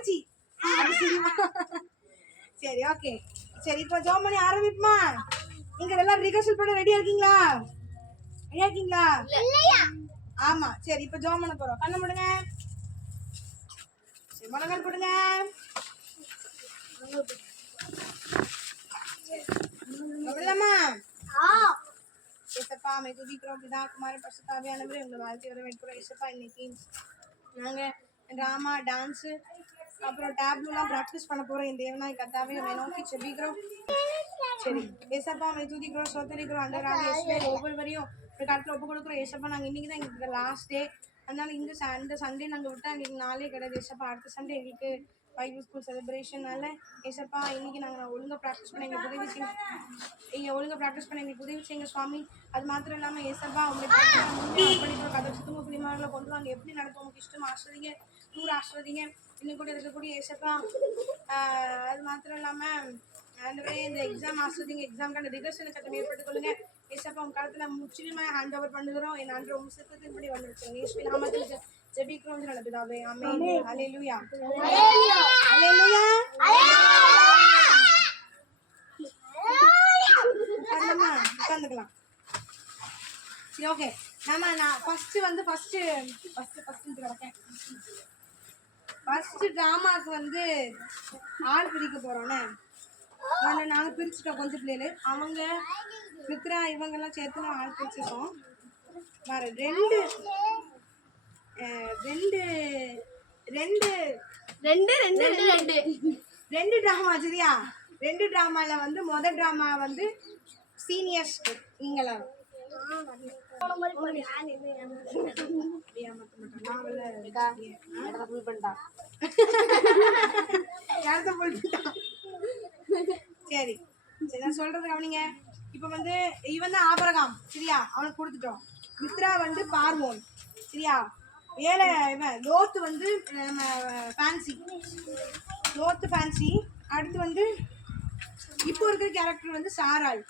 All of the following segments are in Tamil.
தங்கச்சி. சரி ஓகே. சரி இப்போ ஜாம் பண்ணி ஆரம்பிப்போமா? நீங்க எல்லாம் ரிஹர்சல் பண்ண ரெடியா இருக்கீங்களா? ரெடியா இருக்கீங்களா? இல்லையா? ஆமா. சரி இப்போ ஜாம் பண்ண போறோம். கண்ணை மூடுங்க. சரி மலங்கல் போடுங்க. சொல்லலாமா? ஏசப்பா மே துதிக்கிறோம் பிதா குமாரன் பரிசுத்த ஆவியானவரே உங்களை வாழ்த்தி வர வேண்டுகிறோம். ஏசப்பா இன்னைக்கு நாங்கள் ட்ராமா டான்ஸு அப்புறம் டேப்லூலாம் ப்ராக்டிஸ் பண்ண போகிறோம். என் தேவனாய் கர்த்தாவே நம்ம நோக்கி செபிக்கிறோம். சரி ஏசப்பா மே துதிக்கிறோம் சோதரிக்கிறோம் அண்டராக இயேசுவே ஒவ்வொருவரையும் ஒரு காலத்தில் ஒப்பு கொடுக்குறோம். ஏசப்பா நாங்கள் இன்றைக்கி தான் எங்களுக்கு லாஸ்ட் டே, அதனால இந்த சண்டே நாங்கள் விட்டால் எங்களுக்கு நாளே கிடையாது. ஏசப்பா அடுத்த சண்டே எங்களுக்கு பைபிள் ஸ்கூல் செலிப்ரேஷனால ஏசப்பா இன்னைக்கு நாங்கள் ஒழுங்காக ப்ராக்டிஸ் பண்ண எங்களுக்கு உதவி செய்யுங்க. நீங்கள் ஒழுங்காக ப்ராக்டிஸ் பண்ண எங்களுக்கு உதவி செய்யுங்க சுவாமி. அது மாத்திரம் இல்லாமல் ஏசப்பா உங்களுக்கு படிக்கிற கதை சுத்தமாக பிள்ளைமார்களை கொண்டு வாங்க. எப்படி நடக்கும் உங்களுக்கு இஷ்டம் ஆசிரியங்க நூறு ஆசிரியங்க இன்னும் கூட இருக்கக்கூடிய ஏசப்பா. அது மாத்திரம் இல்லாமல் ஆண்டவரே இந்த எக்ஸாம் ஆசிரியங்க எக்ஸாம்க்கான ரிகர்சலை சட்டம் ஏற்பட்டுக் கொள்ளுங்க. ஏசப்பா உங்கள் காலத்தில் முற்றிலுமாக ஹேண்ட் ஓவர் பண்ணுகிறோம். என் ஆண்டு உங்கள் சித்தத்தின்படி வந்துருக்கோம். இயேசுவின் நாமத்தில் ஜெபிக்கிறோம் நல்ல பிதாவே. ஆமென். ஹல்லேலூயா. ஹல்லேலூயா. உட்காந்துக்கலாம். சரி ஓகே. நான் ஃபர்ஸ்ட் ட்ராமாவுக்கு வந்து ஆள் பிரிக்க போறோம்னே. நாங்கள் பிரிச்சுட்டோம் கொஞ்சம் பிள்ளைகள். அவங்க மித்ரா இவங்கெல்லாம் சேர்த்து நான் ஆள் பிரிச்சிருக்கோம். வேற ரெண்டு ட்ராமா சரியா? ரெண்டு ட்ராமால வந்து முதல் ட்ராமா வந்து சீனியர்ஸ் நீங்களா சரி சரி நான் சொல்றது கவனிங்க. இப்ப வந்து இவன் தான் ஆபரகாம் சரியா? அவனுக்கு கொடுத்துட்டோம். மித்ரா வந்து பார்வோன் சரியா? வேலை இவன் லோத்து வந்து ஃபேன்சி. அடுத்து வந்து இப்போ இருக்கிற கேரக்டர் வந்து சாராள்.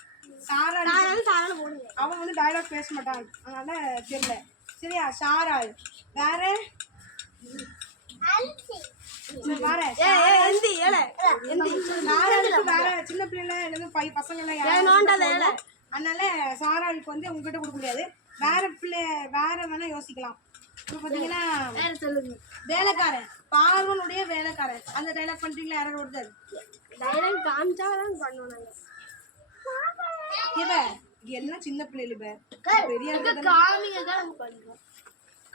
அவன் வந்து டயலாக் பேச மாட்டான், அதனால தெரியல சரியா? சாராள் வேற வேற சின்ன பிள்ளைல பசங்க எல்லாம், அதனால சாராளுக்கு வந்து உங்ககிட்ட கொடுக்க முடியாது. வேற பிள்ளை வேற வேணா யோசிக்கலாம். இப்போ பார்த்தீங்கன்னா வேலைக்காரன் பார்வனுடைய வேலைக்காரன் அந்த டைலாக் பண்றீங்களா? யாரும் ஒருத்தர் டைலாக் காமிச்சாதான் பண்ணுவோம். எல்லாம் சின்ன பிள்ளைல பெரிய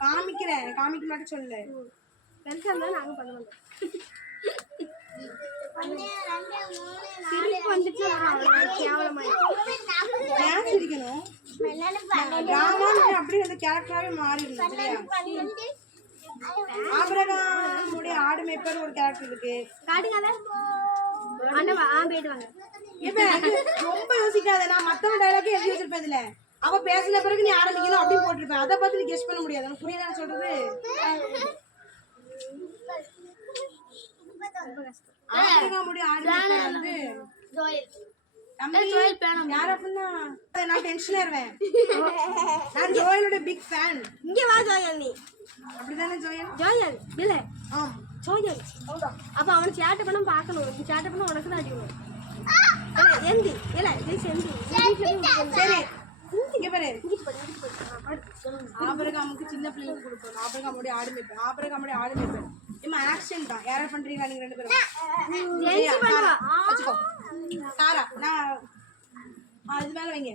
காமிக்கிறேன் காமிக்க மாட்டேன் சொல்லு. பெருசா இருந்தா நாங்க பண்ணுவோம். சிரிக்கணும் அப்படி அந்த கேரக்டராகவே மாறிடும். ஆபிரகாமுடைய ஆடு மேய்ப்பர் ஒரு கேரக்டர் இருக்கு. ரொம்ப யோசிக்காத. நான் மத்தவங்க டைலாக்கே எழுதி வச்சிருப்பேன். இதுல அவ பேசின பிறகு நீ ஆரம்பிக்கணும் அப்படின்னு போட்டிருப்பேன். அதை பார்த்து நீ கெஸ் பண்ண முடியாது. எனக்கு புரியுதான்னு சொல்றது? ஆபிரகாமுடைய ஆடு மேய்ப்பர் வந்து நான் டென்ஷனா இருவேன். நான் ஜோயலோட பிக் ஃபேன். இங்க வா ஜோயல். நீ அப்படிதானே ஜோயல் இல்ல? ஆம் ஜோயல். அப்ப அவன் சேட்டை பண்ண பார்க்கணும். நீ சேட்டை பண்ண உனக்கு தான் அடிக்கணும். எந்தி இல்ல சரி இங்க பாரு. ஆபிரகாமுக்கு சின்ன பிள்ளைங்களுக்கு கொடுப்போம். ஆபிரகாமுடைய ஆடு மேய்ப்பர். இம்மா ஆக்ஷன் தான். யாரா பண்றீங்களா நீங்க ரெண்டு பேரும்? வச்சுக்கோ சாரா. நான் அது மேல வைங்க.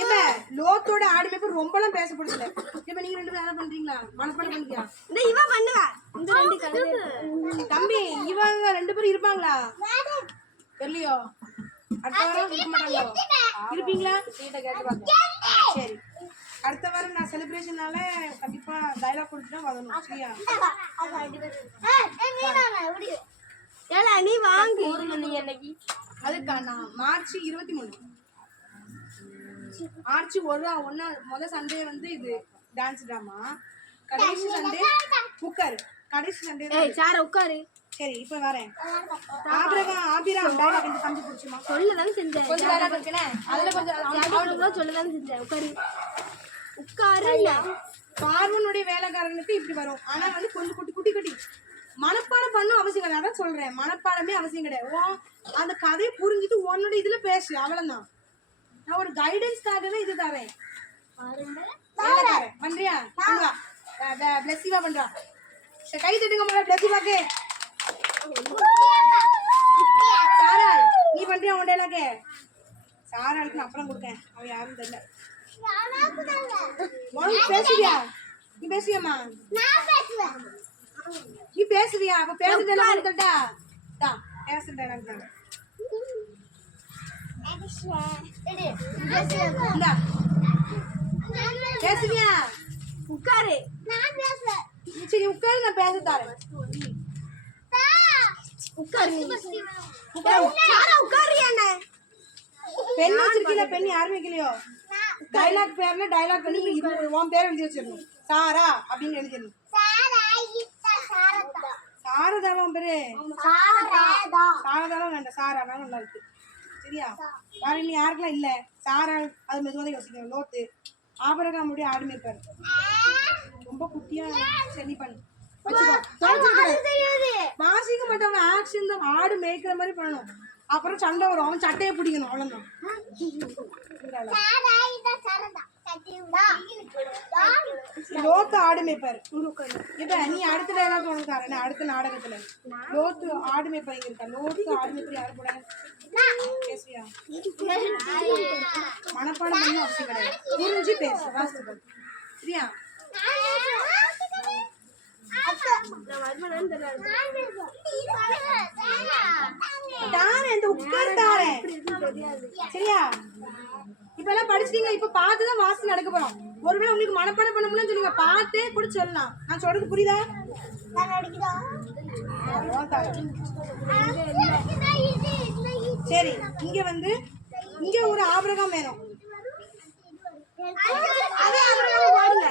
இப்ப லோத்தோட ஆடு மேய்ப்பர் ரொம்பலாம் பேசப்படுதுல. இப்ப நீங்க ரெண்டு பேரும் யாரா பண்றீங்களா? மனப்பாடம் பண்ணிக்கியா? இவன் பண்ணுவா. இந்த ரெண்டு தம்பி இவங்க ரெண்டு பேரும் இருப்பாங்களா? தெரியலையோ? அடுத்த வாரம் இருக்க மாட்டாங்களோ? இருப்பீங்களா? சரி அடுத்த வாரம் நான் செலிப்ரேஷனால கண்டிப்பா டைலாக் கொடுத்துட்டு வரணும் சரியா? நீ வாங்கி அதுக்கா நான் மார்ச் 23 மார்ச் முதல் சண்டே வந்து இது டான்ஸ் ட்ராமா. கடைசி சண்டே குக்கர். கடைசி சண்டே உட்காரு. சரி இப்ப வரேன். ஆபிராம் டைலாக் இந்த தம்பி பிடிச்சுமா? சொல்லதானே செஞ்சேன். கொஞ்சம் டைலாக் இருக்கனே அதுல கொஞ்சம் சொல்லதானே செஞ்சேன். உட்காரு. பார்வனுடைய வேலைக்காரனுக்கு இப்படி வரும். ஆனா வந்து கொஞ்சம் குட்டி குட்டி குட்டி இல்ல நான் தான் சொல்றேன், மனப்பாடமே அவசியம் கிடையாது. அந்த கதையை புரிஞ்சுட்டு உன்னோட இதுல பேசு, அவ்வளவுதான். நான் ஒரு கைடன்ஸ்க்காக தான் இது தரேன். பண்றியா? பிளஸிவா பண்றா. கை தட்டுங்க முதல்ல பிளஸிவாக்கு. சாரா நீ பண்றியா உண்டேலாக்கு? சாராளுக்கு நான் அப்புறம் கொடுக்கேன், அவன் யாரும் தெரியல. பேசுவியா? நீ பேசுவியாமா? நீ பேசுவியா? அப்ப பேசுறதெல்லாம் கொடுத்தட்டா பேசுறேன். பேசுவியா? உட்காரு. சரி உட்காரு, நான் பேச தரேன். பெண் வச்சிருக்கீங்க, பெண் யாருமே வைக்கலையோ. டைலாக் பேர்ல டைலாக் பண்ணி உன் பேர் எழுதி வச்சிடணும். சாரா அப்படின்னு எழுதிடணும். சாரதாவும் பேரு சாரதாவும் வேண்டாம், சாராதான் நல்லா இருக்கு. சரியா? வேற இன்னும் யாருக்கெல்லாம் இல்ல. சாரா அது மெதுவாக யோசிக்கணும். லோத்து ஆபரகாமுடைய ஆடு மேய்ப்பாரு, ரொம்ப குட்டியா சரி பண்ணு வாசிக்க மாட்டவங்க. ஆக்ஷன் தான், ஆடு மேய்க்கிற மாதிரி பண்ணணும். அப்புறம் சண்டை வரும், அவன் சட்டையை பிடிக்கணும், அவ்வளவுதான். லோத்து ஆடு மேய்ப்பாரு. இப்ப நீ அடுத்த டைலாக் உனக்கு தரேன். அடுத்த நாடகத்துல லோத்து ஆடு மேய்ப்பாரு இங்க இருக்கா. லோத்து ஆடு மேய்ப்பாரு யாரு கூட பேசுவியா? மனப்பாடம் பண்ணி அவசியம் கிடையாது, புரிஞ்சு பேசு, வாசிச்சு. சரியா? சரியா? இப்ப எல்லாம் படிச்சிட்டீங்க, இப்ப பார்த்துதான் வாசி நடக்க போறோம். ஒருவேளை உங்களுக்கு மனப்பாடம் பண்ண முடியலன்னு சொல்லுங்க, பார்த்தே கூட சொல்லலாம். நான் சொல்றது புரியுதா? சரி, இங்க வந்து இங்க ஒரு ஆபிரகாம் வேணும். பாருங்க,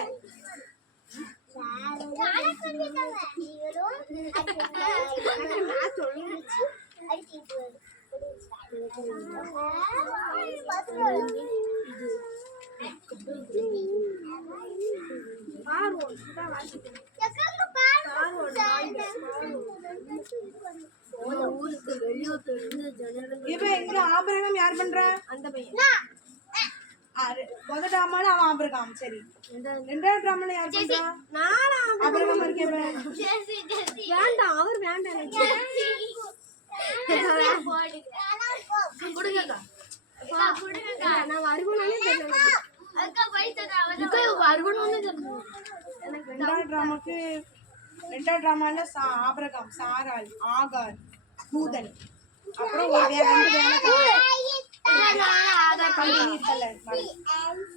இப்ப இங்க ஆபிரகாம் யார் பண்ற? அந்த பையன். முதல் டிராமால அவன் ஆபிரகாம். சரி, ரெண்டாவது டிராமால யார் பண்றா? ஆபிரகாம் இருக்கே. வேண்டாம், அவர் வேண்டாம். ரெண்டாவது டிராமால ஆபிரகாம், சாராள், ஆகார், தூதன், அப்புறம் ஒரு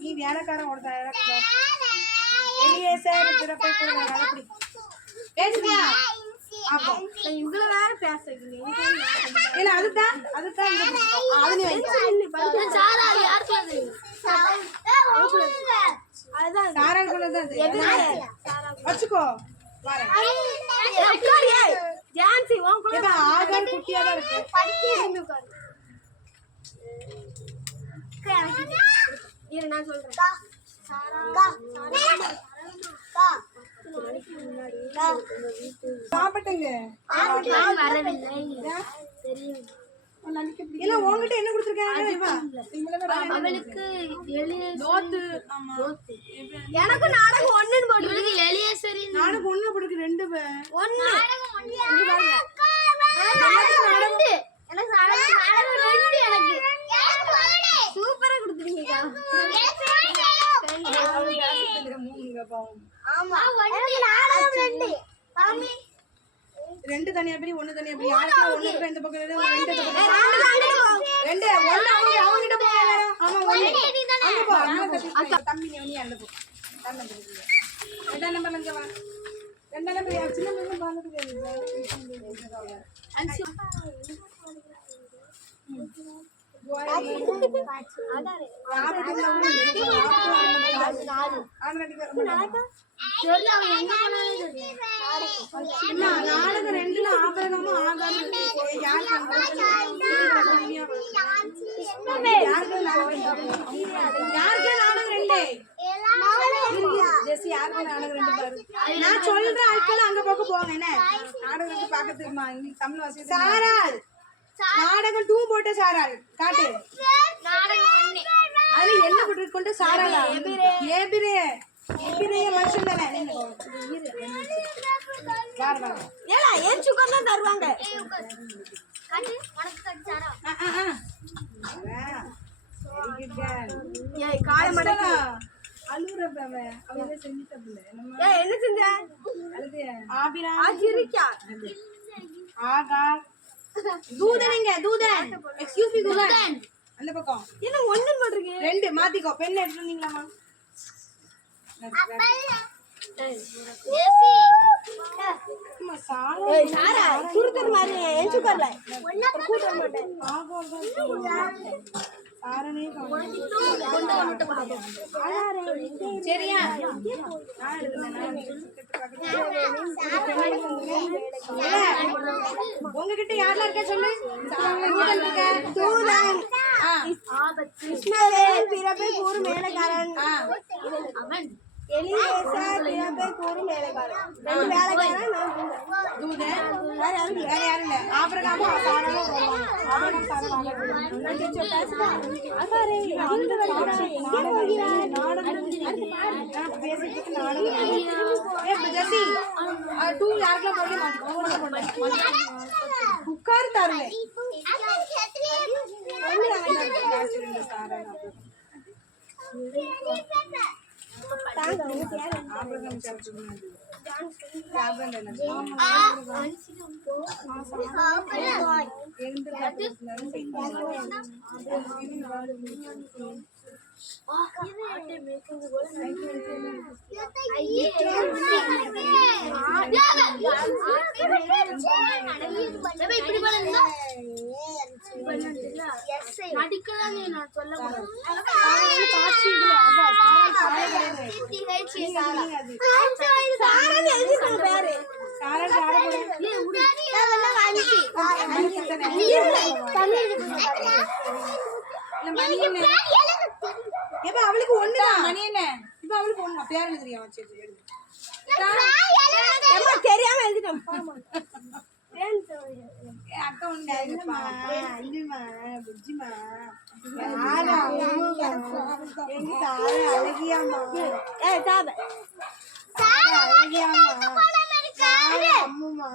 நீ வேலைக்காரன் பேசுவியா? இவ்வளவு வேற பேசுறீங்க. இல்ல அதுதான் வச்சுக்கோ. ஆகார் குட்டியா தான் இருக்கு. நான் சொல்றேன். சாப்பிட்டுங்க. இல்ல உன்கிட்ட என்ன கொடுத்திருக்காங்க? அவளுக்கு எனக்கு நாடகம் ஒண்ணுன்னு போட்டு எலியேசரி நாடகம் ஒண்ணு போட்டு ரெண்டு ஒண்ணு சூப்பரா கொடுத்துருக்கீங்க. ரெண்டு தனியா பிரி, ஒண்ணு தனியா பிரி. யாருக்கு ஒண்ணு இருக்க இந்த பக்கம் ரெண்டு ஒண்ணு அவங்க கிட்ட போங்க. ஆமா ஒண்ணு தம்பி நீ அந்த பக்கம் ரெண்டாம் நம்பர்ல இங்க வா. ரெண்டாம் நம்பர் சின்ன பொண்ணு பாத்துட்டு நாடகம் ரெண்டுல ஆபரணமும் ஆகாரம் யாருக்கு நாடகம் ரெண்டே ஜெசி யாருக்கு நாடகம் 2 பாரு. நான் சொல்ற ஆட்கள் அங்க பக்கம் போங்க என்ன. நாடகம் 2 பார்க்க தெரியுமா? இன்னைக்கு தமிழ் வாசி சாரால். நாடகம் 2 போட்ட சாரால். காட்டு. நாடகம் 1. அதுல என்ன போட்டு கொண்டு சாராலா? ஏபிரே. ஏபிரே மனுஷன் தானே. யார் வா? ஏலா ஏன் சுகர் தான் தருவாங்க. காட்டு உனக்கு cut Sara. Very good girl. ஏய் கால மடக்கா. அலுறப்பவ அவ என்ன செஞ்சிட்டப்ல. ஏய் என்ன செஞ்ச? அழுது. ஆபிரா. ஆசிரிக்கா. ஆகா. தூதனங்க தூதன். எக்ஸ்கியூஸ் மீ தூதன். அந்த பக்கம். என்ன ஒண்ணு போட்றீங்க? 2 மாத்திக்கோ. பென் எடுத்து வந்தீங்களாமா? ஜெசி. மசாலா. ஏய் சாரா சுருக்கர் மாதிரி ஏஞ்சு करல. ஒண்ணா கூட்ட மாட்டேன். ஆகோ சாரனே சரியா? நான் எழுதுறேன். உங்ககிட்ட யாரெல்லாம் இருக்கா சொல்லு. தூதன். இஸ்மாவேல் பிறப்பை கூறு மேலக்காரன். அவன் எலியேசா பிறப்பை கூறு மேலக்காரன். 2 வேலைக்காரன் தூதன். வேற யாரும் இல்ல. ஆபிரகாம் சாராவும் வருவாங்க. ஆபிரகாம் சாரா அசாரே அந்த வரைக்கும் எங்க போகிறார்? நாடகம் பேசிட்டு நாடகம். ஏ ஜெசி 2 யாருக்கெல்லாம் போட மாட்டீங்க. உட்கார் தரல. அவளுக்கு ஒண்ணுதான் மணி என்ன இப்ப அவளுக்கு ஒண்ணு பேர் எழுதுறியா? தெரியாம எழுதிட்டோம். அக்கா ஒண்ணு இல்லமா புஜ்ஜிமா அழகியாமா. ஏ தாப அழகியாமா அம்முமா.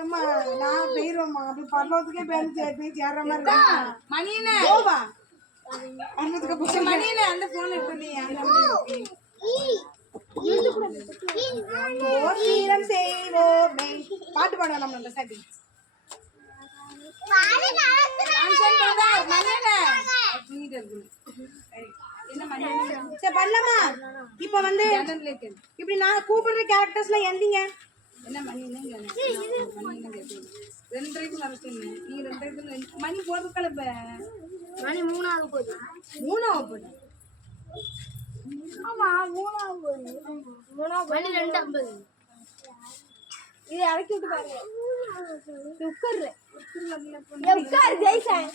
ஏம்மா நான் போயிருவோம்மா. அப்படி பரலோகத்துக்கே போய் சேர்ற மாதிரி இருக்கா? மணியனே போவா அன்னதுக்கு மணியனே அந்த போன் எடுத்துனியா? பாட்டு பாடுவோம் நம்ம அந்த சாட்டி. பண்ணலாமா? இப்ப வந்து இப்படி நான் கூப்பிடுற கேரக்டர்ஸ்ல எந்தீங்க என்ன மணி மணி போறது கலப்ப மணி 3 போகுது. 3 போகுது. ஆமா 3 போகுது. 2:50. இது இறக்கி விட்டு பாருங்க. உட்காரு ஜெய்சன்.